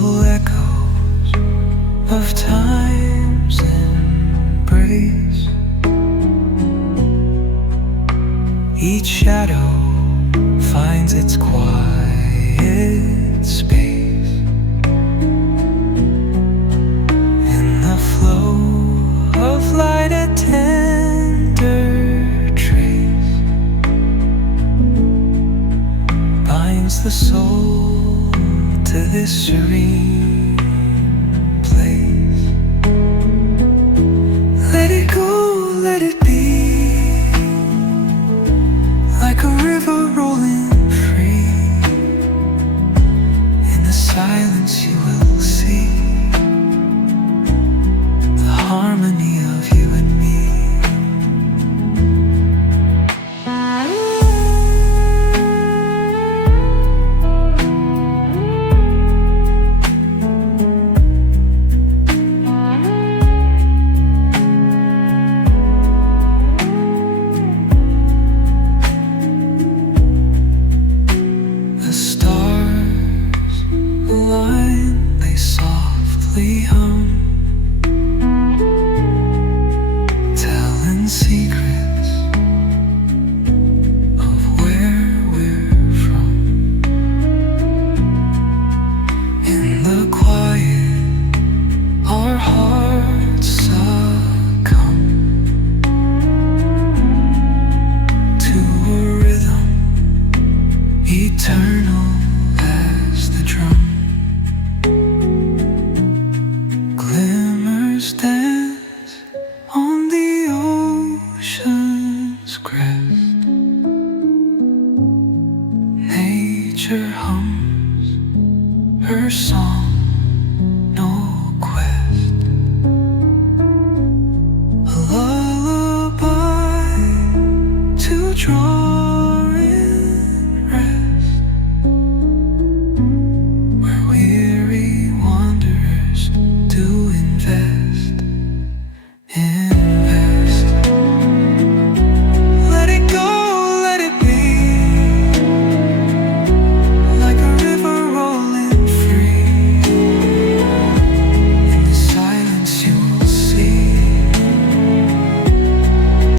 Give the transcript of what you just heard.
Gentle echoes of time's embrace. Each shadow finds its quiet space. In the flow of light, a tender trace binds the soul to this serene place. Let it go, let it be, like a river rolling free. In the silence you will see the harmony of you and me. The stars align, they softly hum, telling secrets of where we're from. In the quiet, our hearts succumb to a rhythm eternal.